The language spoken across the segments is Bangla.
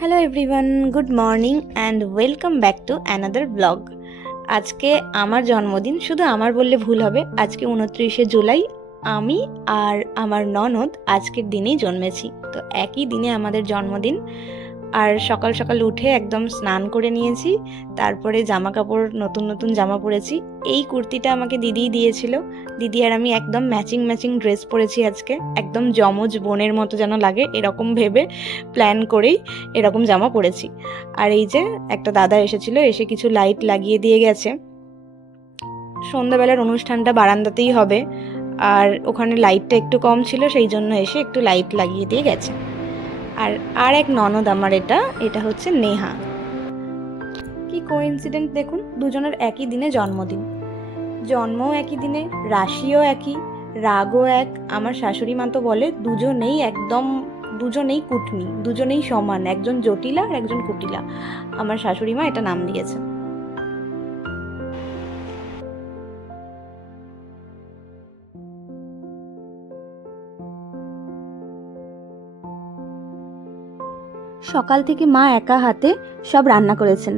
Hello everyone, good morning and welcome back to another blog. আজকে আমার জন্মদিন, শুধু আমার বললে ভুল হবে। আজকে 29শে জুলাই। আমি আর আমার ননদ আজকের দিনেই জন্মেছি, তো একই দিনে আমাদের জন্মদিন। আর সকাল সকাল উঠে একদম স্নান করে নিয়েছি, তারপরে জামা কাপড় নতুন নতুন জামা পরেছি। এই কুর্তিটা আমাকে দিদিই দিয়েছিল, দিদি আর আমি একদম ম্যাচিং ম্যাচিং ড্রেস পরেছি আজকে, একদম যমজ বোনের মতো যেন লাগে এরকম ভেবে প্ল্যান করেই এরকম জামা পরেছি। আর এই যে একটা দাদা এসেছিল, এসে কিছু লাইট লাগিয়ে দিয়ে গেছে। সন্ধ্যাবেলার অনুষ্ঠানটা বারান্দাতেই হবে, আর ওখানে লাইটটা একটু কম ছিল, সেই জন্য এসে একটু লাইট লাগিয়ে দিয়ে গেছে। আর এক ননদ আমার, এটা হচ্ছে নেহা। কি কোইন্সিডেন্ট দেখুন, দুজনের একই দিনে জন্মদিন, জন্মও একই দিনে, রাশিও একই, রাগও এক। আমার শাশুড়ি মা তো বলে দুজনেই কুটনি, দুজনেই সমান, একজন জটিলা আর একজন কুটিলা। আমার শাশুড়ি মা এটা নাম দিয়েছে। সকাল থেকে মা একা হাতে সব রান্না করেছেন।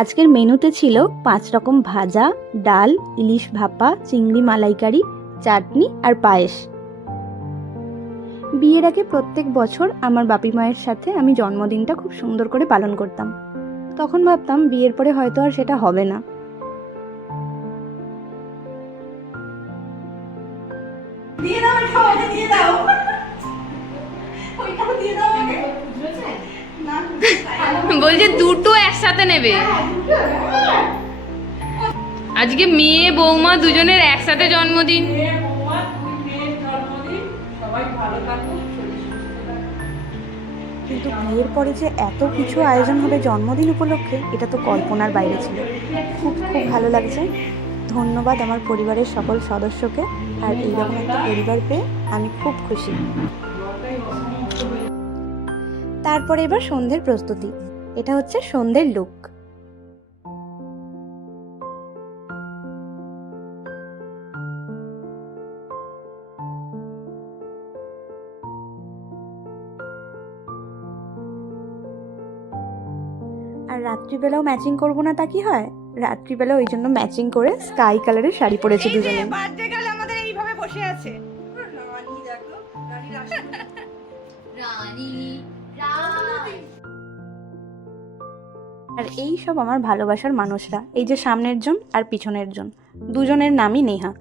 আজকের মেনুতে ছিল 5 রকম ভাজা, ডাল, ইলিশ ভাপা, চিংড়ি মালাইকারি, চাটনি আর পায়েস। বিয়ের আগে প্রত্যেক বছর আমার বাপি মায়ের সাথে আমি জন্মদিনটা খুব সুন্দর করে পালন করতাম। তখন ভাবতাম বিয়ের পরে হয়তো আর সেটা হবে না। বলছে দুটো একসাথে নেবে। আজকে মেয়ে বৌমা দুজনের একসাথে জন্মদিন। কিন্তু বিয়ের পরে যে এত কিছু আয়োজন হবে জন্মদিন উপলক্ষে, এটা তো কল্পনার বাইরে ছিল। খুব খুব ভালো লাগছে। ধন্যবাদ আমার পরিবারের সকল সদস্যকে, আর এইরকম একটা পরিবার পেয়ে আমি খুব খুশি। তারপরে এবার সন্ধ্যের প্রস্তুতি। এটা হচ্ছে সন্ধ্যের লুক। আর রাত্রিবেলাও ম্যাচিং করবো না তা কি হয়, রাত্রিবেলা ওই জন্য ম্যাচিং করে স্কাই কালারের শাড়ি পরেছি দুজনে। বার্থডে গার্ল আমাদের এইভাবে বসে আছে। রানী দেখো, রানী রানী। আর এই সব আমার ভালোবাসার মানুষরা, এই যে সামনের জন আর পিছনের জন, দুজনের নামই নেহা।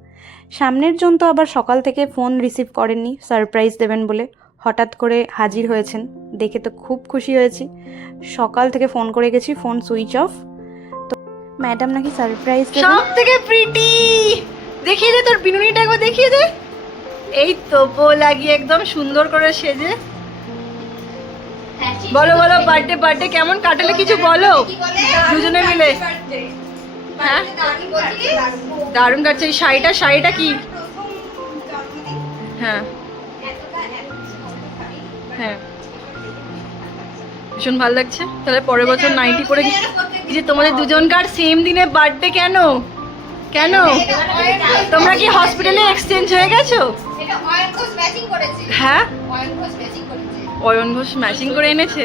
সামনের জন তো আবার সকাল থেকে ফোন রিসিভ করেননি, সারপ্রাইজ দেবেন বলে হঠাৎ করে হাজির হয়েছেন, দেখে তো খুব খুশি হয়েছি। সকাল থেকে ফোন করে গেছি, ফোন সুইচ অফ। তো ম্যাডাম নাকি সারপ্রাইজ দেবেন। সব থেকে প্রিটি, দেখিয়ে দে তোর বিনুনিটা একবার দেখিয়ে দে। এই তো বো লাগিয়ে একদম সুন্দর করে সেজে। বলো বলো, বার্থডে কেমন কাটালে কিছু বলো দুজনে মিলে। হ্যাঁ দারুণ কাটছে। এই শাড়িটা কি? হ্যাঁ হ্যাঁ ভীষণ ভালো লাগছে। তাহলে পরের বছর 90 পরে। এই যে তোমাদের দুজনকার সেম দিনে বার্থডে, কেন কেন তোমরা কি হসপিটালে এক্সচেঞ্জ হয়ে গেছো? হ্যাঁ অয়ন ঘোষ ম্যাচিং করে এনেছে।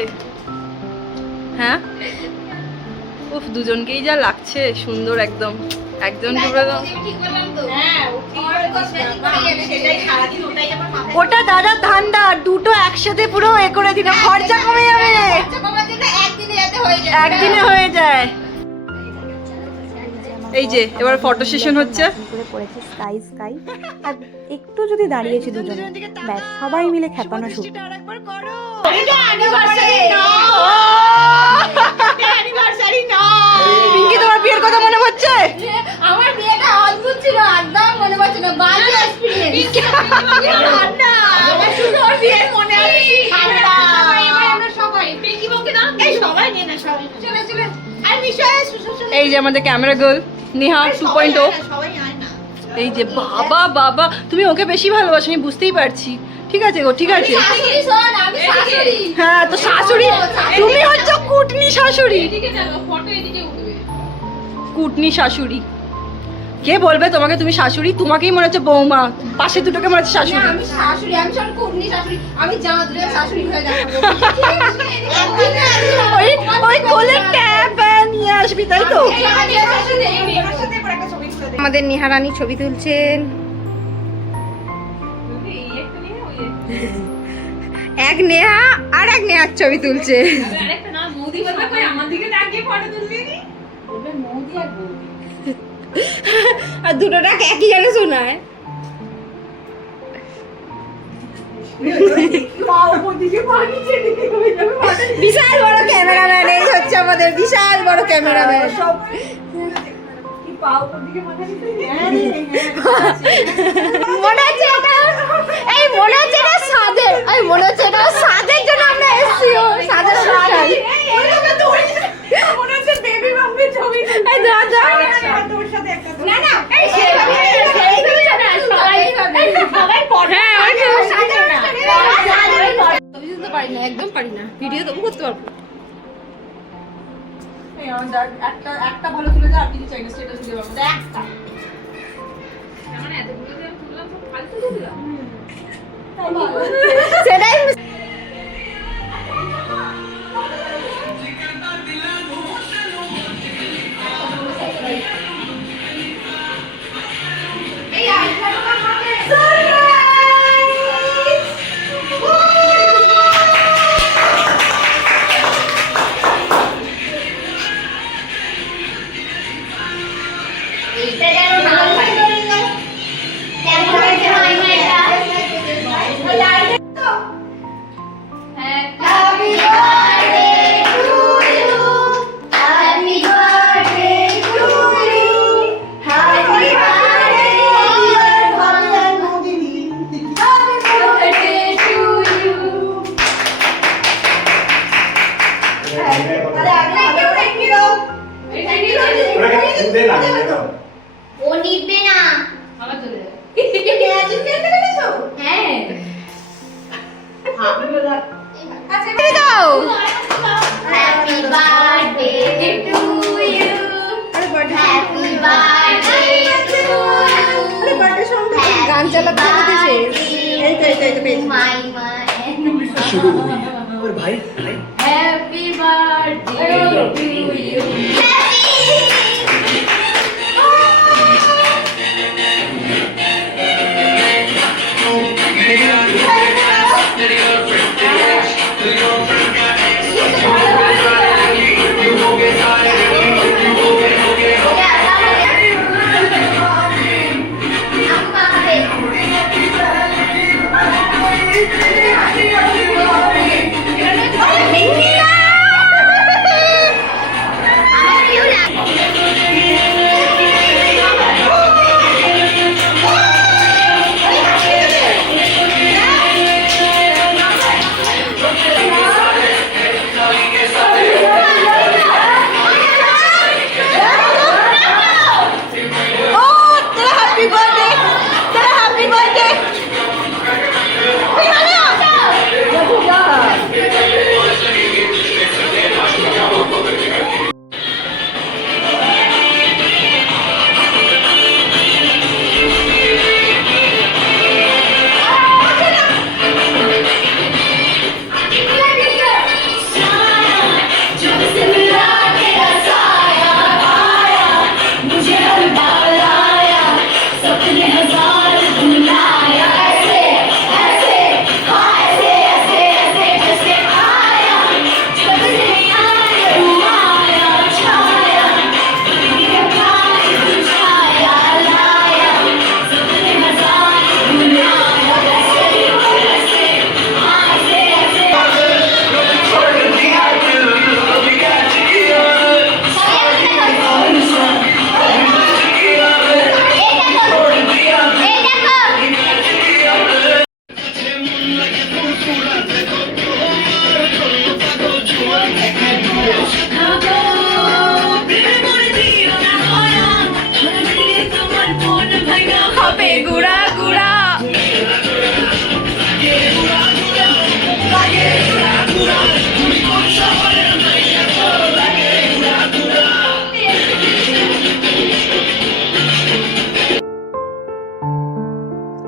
হ্যাঁ উফ, দুজনকেই যা লাগছে সুন্দর, একদম একজন ওটা দাদা ধান্দা, দুটো একসাথে পুরো এ করে দিল, খরচা কমে যাবে, একদিনে হয়ে যায়। এই যে এবার ফটো সেশন হচ্ছে। পড়েছে স্কাই আর একটু যদি দাঁড়িয়েছি দুজনে, ব্যাস সবাই মিলে খেপানো শুরু। পিঙ্কি, তোমার বিয়ের কথা মনে পড়ছে? আমার বিয়েটা অদ্ভুত ছিল, একদম মনে পড়ছে না। বাজে এক্সপেরিয়েন্স। ঠান্ডা, আমার শুধু ওর বিয়ের মনে আছে। ঠান্ডা। এবার আমরা সবাই পিঙ্কি বকে দাও। এই সবাই নিয়ে না, সবাই চলে। আর নিশ্চয় এই যে আমাদের ক্যামেরা গার্ল নেহা 2.0। সবাই আয় না। এই যে বাবা, তুমি ওকে বেশি ভালোবাসো, আমি বুঝতেই পারছি। ঠিক আছে গো, ঠিক আছে। শাশুড়ি শোন, আমি শাশুড়ি। হ্যাঁ তো শাশুড়ি, তুমি হচ্ছে কুটনি শাশুড়ি। এদিকে চলো, ফটো এদিকে উঠবে। কুটনি শাশুড়ি কে বলবে তোমাকে তুমি শাশুড়ি? তোমাকেই মনে হচ্ছে বৌমা, পাশে দুটোকে মনে হচ্ছে শাশুড়ি। আমি শাশুড়ি, আমি সব কুটনি শাশুড়ি, আমি জামাত শাশুড়ি হয়ে যাবো। কোলে ট্যাপ নিয়ে আসবি, তাই তো? আমাদের নিহারানী ছবি তুলছেন। এক নেহা আর এক নেহার ছবি তুলছে। আর দুটো ডাক একই যেন শোনায়। বিশাল বড় ক্যামেরাম্যান, এই হচ্ছে আমাদের বিশাল বড় ক্যামেরাম্যান। মনে হচ্ছে এই মনে হচ্ছে এটা সাদের, এই মনে হচ্ছে এটা সাদের জন্য আমরা এসেছি। সাদের অনুষ্ঠান। এই দাদা না না এই সবাই পড়ে ছবি তুলতে পারি না, একদম পারি না। ভিডিও তবু করতে পারবো। একটা ভালো তুলে যা, আর কিছু চাই না, স্ট্যাটাস দিতে পারবো একটা। সেটাই ও নিবে না। হ্যাঁ happy birthday to you, happy birthday to you. গান চালাতে হবে। এই তো পেয়েছি। My my happy birthday to you.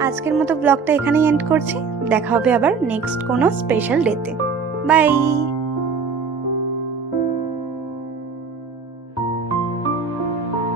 আজকের মতো ব্লগটা এখানেই এন্ড করছি। দেখা হবে আবার নেক্সট কোনো স্পেশাল ডেতে। বাই।